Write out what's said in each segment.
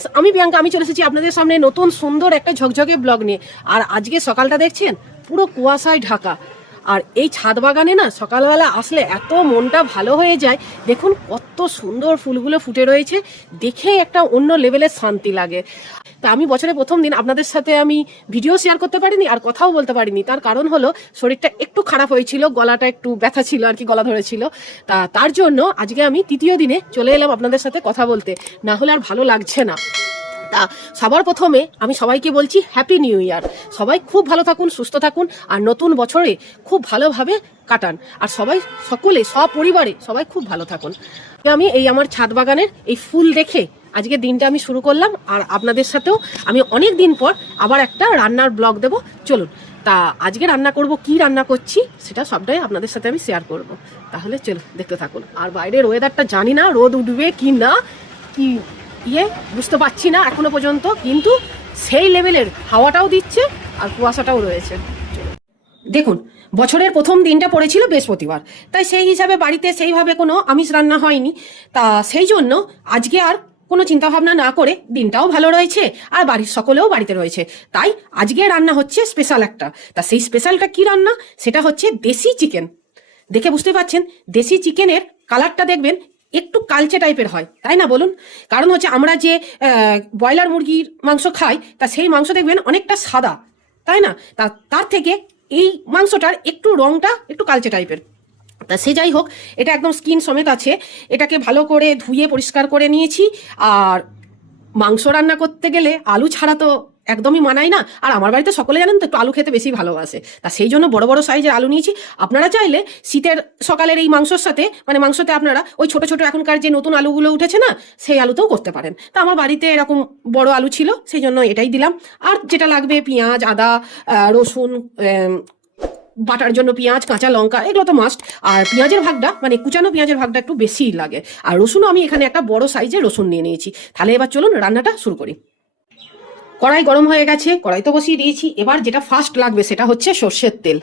Friends, আমি প্রিয়াঙ্কা। আমি চলে এসেছি আপনাদের সামনে নতুন সুন্দর একটা ঝকঝকে ব্লগ নিয়ে। আর আজকে সকালটা দেখছেন পুরো কুয়াশায় ঢাকা। আর এই ছাদ বাগানে না সকালবেলা আসলে এত মনটা ভালো হয়ে যায়। দেখুন কত সুন্দর ফুলগুলো ফুটে রয়েছে, দেখে একটা অন্য লেভেলের শান্তি লাগে। তা আমি বছরের প্রথম দিন আপনাদের সাথে আমি ভিডিও শেয়ার করতে পারিনি আর কথাও বলতে পারিনি। তার কারণ হলো শরীরটা একটু খারাপ হয়েছিল, গলাটা একটু ব্যথা ছিল আর কি, গলা ধরেছিল। তার জন্য আজকে আমি তৃতীয় দিনে চলে এলাম আপনাদের সাথে কথা বলতে, না হলে আর ভালো লাগছে না। তা সবার প্রথমে আমি সবাইকে বলছি হ্যাপি নিউ ইয়ার। সবাই খুব ভালো থাকুন, সুস্থ থাকুন, আর নতুন বছরে খুব ভালোভাবে কাটান। আর সবাই সকলে সপরিবারে সবাই খুব ভালো থাকুন। আমি এই আমার ছাদ বাগানের এই ফুল দেখে আজকে দিনটা আমি শুরু করলাম। আর আপনাদের সাথেও আমি অনেক দিন পর আবার একটা রান্নার ব্লগ দেব। চলুন, তা আজকে রান্না করব, কি রান্না করছি সেটা সবটাই আপনাদের সাথে আমি শেয়ার করব। তাহলে চলুন দেখতে থাকুন। আর বাইরের ওয়েদারটা জানি না রোদ উঠবে কি না, কি বুঝতে পারছি না এখনো পর্যন্ত, কিন্তু সেই লেভেলের হাওয়াটাও দিচ্ছে আর কুয়াশাটাও রয়েছে। দেখুন, বছরের প্রথম দিনটা পড়েছিল বৃহস্পতিবার, তাই সেই হিসাবে বাড়িতে সেইভাবে কোনো আমিষ রান্না হয়নি। তা সেই জন্য আজকে আর কোনো চিন্তা ভাবনা না করে, দিনটাও ভালো রয়েছে আর বাড়ির সকলেও বাড়িতে রয়েছে, তাই আজকে রান্না হচ্ছে স্পেশাল একটা। তা সেই স্পেশালটা কি রান্না, সেটা হচ্ছে দেশি চিকেন। দেখে বুঝতে পারছেন, দেশি চিকেনের কালারটা দেখবেন একটু কালচে টাইপের হয়, তাই না বলুন? কারণ হচ্ছে আমরা যে ব্রয়লার মুরগির মাংস খাই, তা সেই মাংস দেখবেন অনেকটা সাদা, তাই না? তার থেকে এই মাংসটার একটু রংটা একটু কালচে টাইপের। তা সে যাই হোক, এটা একদম স্কিন সমেত আছে। এটাকে ভালো করে ধুয়ে পরিষ্কার করে নিয়েছি। আর মাংস রান্না করতে গেলে আলু ছাড়া তো একদমই মানায় না। আর আমার বাড়িতে সকলে জানেন তো একটু আলু খেতে বেশি ভালোবাসে, তা সেই জন্য বড় বড় সাইজের আলু নিয়েছি। আপনারা চাইলে শীতের সকালের এই মাংসর সাথে, মানে মাংসতে আপনারা ওই ছোট ছোট এখনকার যে নতুন আলুগুলো উঠেছে না, সেই আলুতেও করতে পারেন। তা আমার বাড়িতে এরকম বড় আলু ছিল, সেই জন্য এটাই দিলাম। আর যেটা লাগবে পেঁয়াজ, আদা, রসুন, বাটার জন্য পেঁয়াজ, কাঁচা লঙ্কা, এগুলো তো মাস্ট। আর পেঁয়াজের ভাগটা, মানে কুচানো পেঁয়াজের ভাগটা একটু বেশিই লাগে। আর রসুনও আমি এখানে একটা বড় সাইজের রসুন নিয়ে নিয়েছি। তাহলে এবার চলুন রান্নাটা শুরু করি। কড়াই গরম হয়ে গেছে, কড়াই তো বসিয়ে দিয়েছি। এবার যেটা ফার্স্ট লাগবে সেটা হচ্ছে সর্ষের তেল।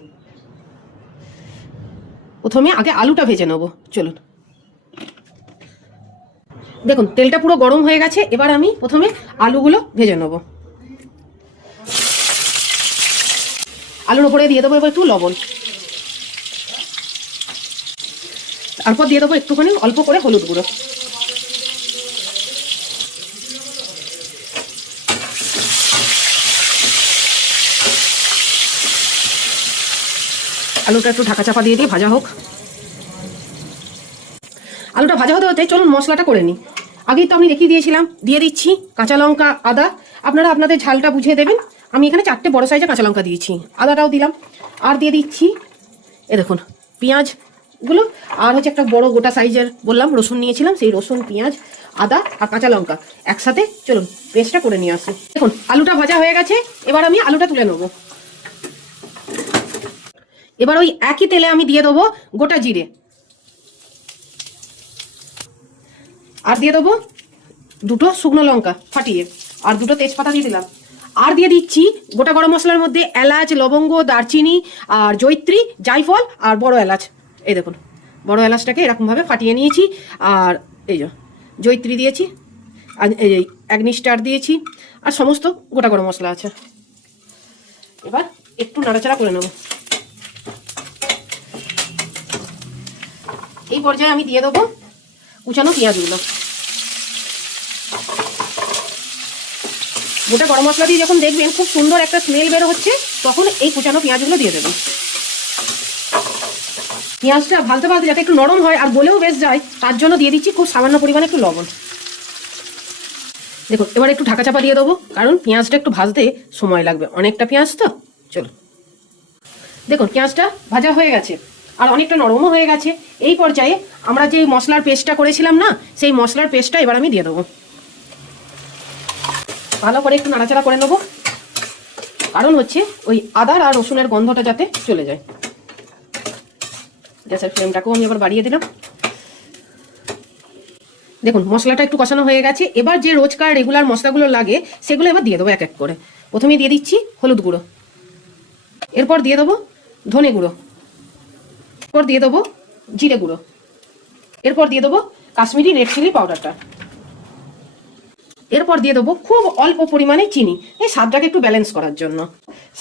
প্রথমে আগে আলুটা ভেজে নেব, চলুন। দেখুন তেলটা পুরো গরম হয়ে গেছে। এবার আমি প্রথমে আলুগুলো ভেজে নেব। আলুর উপরে দিয়ে দেবো এবার একটু লবণ, তারপর দিয়ে দেবো একটুখানি অল্প করে হলুদ গুঁড়ো। আলুটা একটু ঢাকা চাপা দিয়ে ভাজা হোক। আলুটা ভাজা হতে হতে চলুন মশলাটা করে নিই। আগেই তো আমি দেখিয়ে দিয়েছিলাম। দিয়ে দিচ্ছি কাঁচা লঙ্কা, আদা। আপনারা আপনাদের ঝালটা বুঝিয়ে দেবেন। আমি এখানে 4টে বড় সাইজের কাঁচা লঙ্কা দিয়েছি, আদাটাও দিলাম। আর দিয়ে দিচ্ছি দেখুন পেঁয়াজগুলো। আর হচ্ছে একটা বড় গোটা সাইজের বললাম রসুন নিয়েছিলাম, সেই রসুন, পেঁয়াজ, আদা আর কাঁচা লঙ্কা একসাথে চলুন পেস্টটা করে নিয়ে আসি। দেখুন আলুটা ভাজা হয়ে গেছে। এবার আমি আলুটা তুলে নেব। এবার ওই একই তেলে আমি দিয়ে দেবো গোটা জিরে, আর দিয়ে দেবো 2টো শুকনো লঙ্কা ফাটিয়ে, আর 2টো তেজপাতা দিয়ে দিলাম। আর দিয়ে দিচ্ছি গোটা গরম মশলার মধ্যে এলাচ, লবঙ্গ, দারচিনি আর জয়িত্রী, জায়ফল আর বড় এলাচ। এই দেখুন বড় এলাচটাকে এরকমভাবে ফাটিয়ে নিয়েছি। আর এই যে জয়িত্রী দিয়েছি, আর এই অ্যাগনিস্টার দিয়েছি, আর সমস্ত গোটা গরম মশলা আছে। এবার একটু নাড়াচাড়া করে নেব। এই পর্যায়ে আমি দিয়ে দেবো কুচানো পেঁয়াজগুলো। গোটা গরম মশলা দিয়ে যখন দেখবেন খুব সুন্দর একটা স্মেল বের হচ্ছে, তখন এই কুচানো পেঁয়াজগুলো দিয়ে দেবেন। পেঁয়াজটা ভাজতে ভাজতে যাতে একটু নরম হয় আর গলেও বেশ যায়, তার জন্য দিয়ে দিচ্ছি খুব সামান্য পরিমাণে একটু লবণ। দেখুন এবার একটু ঢাকা চাপা দিয়ে দেবো, কারণ পেঁয়াজটা একটু ভাজতে সময় লাগবে, অনেকটা পেঁয়াজ তো। চলো, দেখুন পেঁয়াজটা ভাজা হয়ে গেছে আর অনেকটা নরমও হয়ে গেছে। এই পর্যায়ে আমরা যে মশলার পেস্টটা করেছিলাম না, সেই মশলার পেস্টটা এবার আমি দিয়ে দেবো। ভালো করে একটু নাড়াচাড়া করে নেবো, কারণ হচ্ছে ওই আদার আর রসুনের গন্ধটা যাতে চলে যায়। গ্যাসের ফ্লেমটাকেও আমি এবার বাড়িয়ে দিলাম। দেখুন মশলাটা একটু কষানো হয়ে গেছে। এবার যে রোজকার রেগুলার মশলাগুলো লাগে সেগুলো এবার দিয়ে দেবো এক এক করে। প্রথমে দিয়ে দিচ্ছি হলুদ গুঁড়ো, এরপর দিয়ে দেবো ধনে গুঁড়ো, এরপর দিয়ে দেবো জিরে গুঁড়ো, এরপর দিয়ে দেবো কাশ্মীরি রেড চিলি পাউডারটা। এরপর দিয়ে দেবো খুব অল্প পরিমাণে চিনি, এই স্বাদটাকে একটু ব্যালেন্স করার জন্য।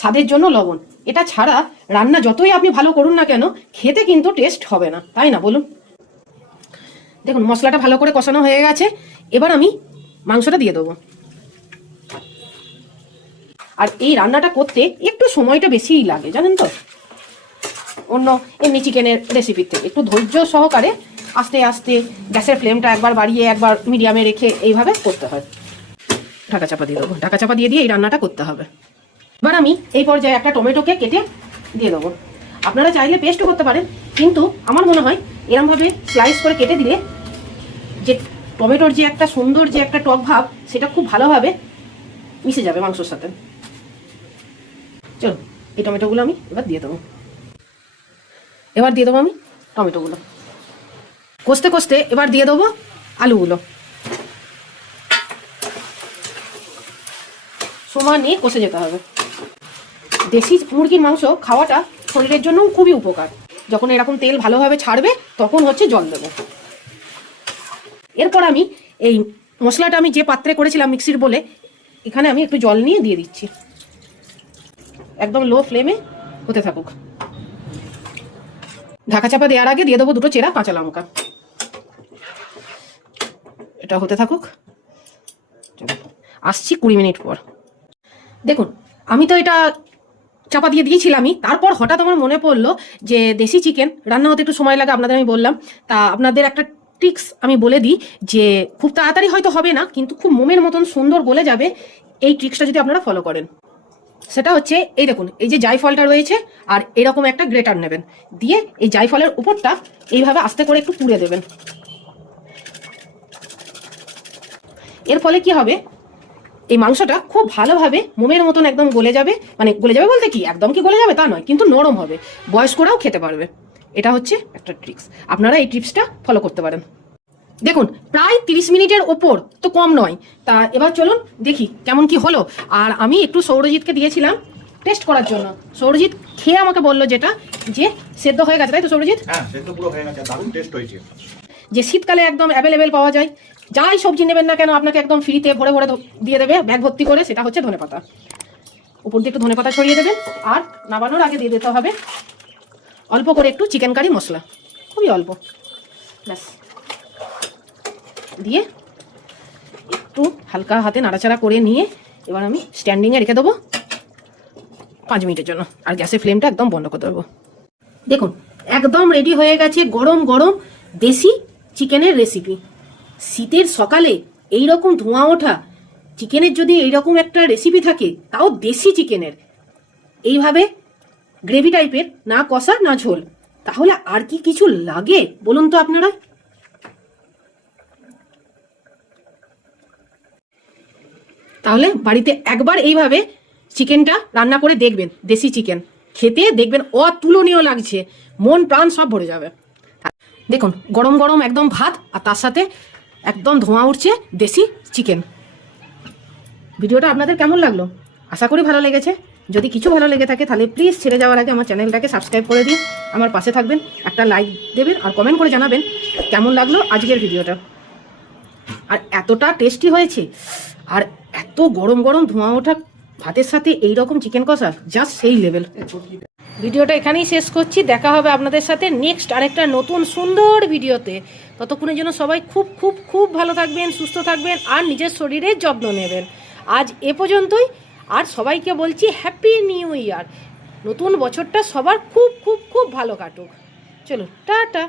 স্বাদের জন্য লবণ। এটা ছাড়া রান্না যতই আপনি ভালো করুন না কেন, খেতে কিন্তু টেস্ট হবে না, তাই না বলুন? দেখুন মশলাটা ভালো করে কষানো হয়ে গেছে। এবার আমি মাংসটা দিয়ে দেবো। আর এই রান্নাটা করতে একটু সময়টা বেশিই লাগে, জানেন তো, অন্য এমনি চিকেনের রেসিপির থেকে। একটু ধৈর্য সহকারে আস্তে আস্তে গ্যাসের ফ্লেমটা একবার বাড়িয়ে একবার মিডিয়ামে রেখে এইভাবে করতে হয়। ঢাকা চাপা দিয়ে দেবো। ঢাকা চাপা দিয়ে এই রান্নাটা করতে হবে। এবার আমি এই পর্যায়ে একটা টমেটোকে কেটে দিয়ে দেবো। আপনারা চাইলে পেস্টও করতে পারেন, কিন্তু আমার মনে হয় এরমভাবে স্লাইস করে কেটে দিলে যে টমেটোর যে একটা সুন্দর যে একটা টক ভাব, সেটা খুব ভালোভাবে মিশে যাবে মাংসর সাথে। চলো এই টমেটোগুলো আমি এবার দিয়ে দেবো। এবার দিয়ে দেবো আমি টমেটোগুলো কষতে কষতে। এবার দিয়ে দেবো আলুগুলো। সময় নিয়ে কষে যেতে হবে। দেশি মুরগির মাংস খাওয়াটা শরীরের জন্য খুবই উপকার। যখন এরকম তেল ভালোভাবে ছাড়বে তখন হচ্ছে জল দেবো। এরপর আমি এই মশলাটা আমি যে পাত্রে করেছিলাম মিক্সির বলে, এখানে আমি একটু জল নিয়ে দিয়ে দিচ্ছি। একদম লো ফ্লেমে হতে থাকুক। ঢাকা চাপা দেওয়ার আগে দিয়ে দেবো 2টো চেরা কাঁচা লঙ্কা। এটা হতে থাকুক। আসছি 20 মিনিট পর। দেখুন আমি তো এটা চাপা দিয়ে দিয়েছিলামই, তারপর হঠাৎ আমার মনে পড়লো যে দেশি চিকেন রান্না হতে একটু সময় লাগে, আপনাদের আমি বললাম। তা আপনাদের একটা ট্রিক্স আমি বলে দিই, যে খুব তাড়াতাড়ি হয়তো হবে না, কিন্তু খুব মোমের মতন সুন্দর গলে যাবে এই ট্রিক্সটা যদি আপনারা ফলো করেন। সেটা হচ্ছে এই দেখুন, এই যে জায়ফলটা রয়েছে আর এরকম একটা গ্রেটার নেবেন, দিয়ে এই জায়ফলের উপরটা এইভাবে আস্তে করে একটু পুড়ে দেবেন। এর ফলে কি হবে, এই মাংসটা খুব ভালোভাবে মোমের মতন একদম গলে যাবে। মানে গলে যাবে বলতে কি একদম কি গলে যাবে তা নয়, কিন্তু নরম হবে, বয়স্করাও খেতে পারবে। এটা হচ্ছে একটা ট্রিক্স, আপনারা এই টিপসটা ফলো করতে পারেন। দেখুন প্রায় 30 মিনিটের ওপর, তো কম নয়। তা এবার চলুন দেখি কেমন কি হলো। আর আমি একটু সৌরজিৎকে দিয়েছিলাম টেস্ট করার জন্য। সৌরজিৎ খেয়ে আমাকে বললো যেটা যে সেদ্ধ হয়ে গেছে, তাই তো সৌরজিৎ? হ্যাঁ, সেদ্ধ পুরো হয়ে গেছে, দারুণ টেস্ট হয়েছে। যে শীতকালে একদম অ্যাভেলেবেল পাওয়া যায়, যাই সবজি নেবেন না কেন আপনাকে একদম ফ্রিতে ভরে ভরে দিয়ে দেবে, ব্যাগ ভর্তি করে। সেটা হচ্ছে ধনেপাতা। উপর দিয়ে একটু ধনেপাতা ছড়িয়ে দেবেন। আর নামানোর আগে দিয়ে দিতে হবে অল্প করে একটু চিকেন কারি মশলা, খুবই অল্প, ব্যাস। দিয়ে একটু হালকা হাতে নাড়াচাড়া করে নিয়ে এবার আমি স্ট্যান্ডিংয়ে রেখে দেবো 5 মিনিটের জন্য। আর গ্যাসের ফ্লেমটা একদম বন্ধ করে দেবো। দেখুন একদম রেডি হয়ে গেছে গরম গরম দেশি চিকেনের রেসিপি। শীতের সকালে এইরকম ধোঁয়া ওঠা চিকেনের যদি এইরকম একটা রেসিপি থাকে, তাও দেশি চিকেনের, এইভাবে গ্রেভি টাইপের, না কষা না ঝোল, তাহলে আর কি কিছু লাগে বলুন তো আপনারা? তাহলে বাড়িতে একবার এইভাবে চিকেনটা রান্না করে দেখবেন। দেশি চিকেন খেতে দেখবেন অতুলনীয় লাগছে, মন প্রাণ সব ভরে যাবে। দেখুন গরম গরম একদম ভাত, আর তার সাথে একদম ধোঁয়া উঠছে দেশি চিকেন। ভিডিওটা আপনাদের কেমন লাগলো? আশা করি ভালো লেগেছে। যদি কিছু ভালো লেগে থাকে তাহলে প্লিজ ছেড়ে যাওয়ার আগে আমার চ্যানেলটাকে সাবস্ক্রাইব করে দিন, আমার পাশে থাকবেন, একটা লাইক দেবেন আর কমেন্ট করে জানাবেন কেমন লাগলো আজকের ভিডিওটা। আর এতটা টেস্টি হয়েছে, আর এত গরম গরম ধোঁয়া ওঠা ভাতের সাথে এইরকম চিকেন কষা, জাস্ট সেই লেভেল। ভিডিওটা এখানেই শেষ করছি। দেখা হবে আপনাদের সাথে নেক্সট আরেকটা নতুন সুন্দর ভিডিওতে। ততক্ষণের জন্য সবাই খুব খুব খুব ভালো থাকবেন, সুস্থ থাকবেন আর নিজের শরীরের যত্ন নেবেন। আজ এ পর্যন্তই। আর সবাইকে বলছি হ্যাপি নিউ ইয়ার। নতুন বছরটা সবার খুব খুব খুব ভালো কাটুক। চলো টাটা।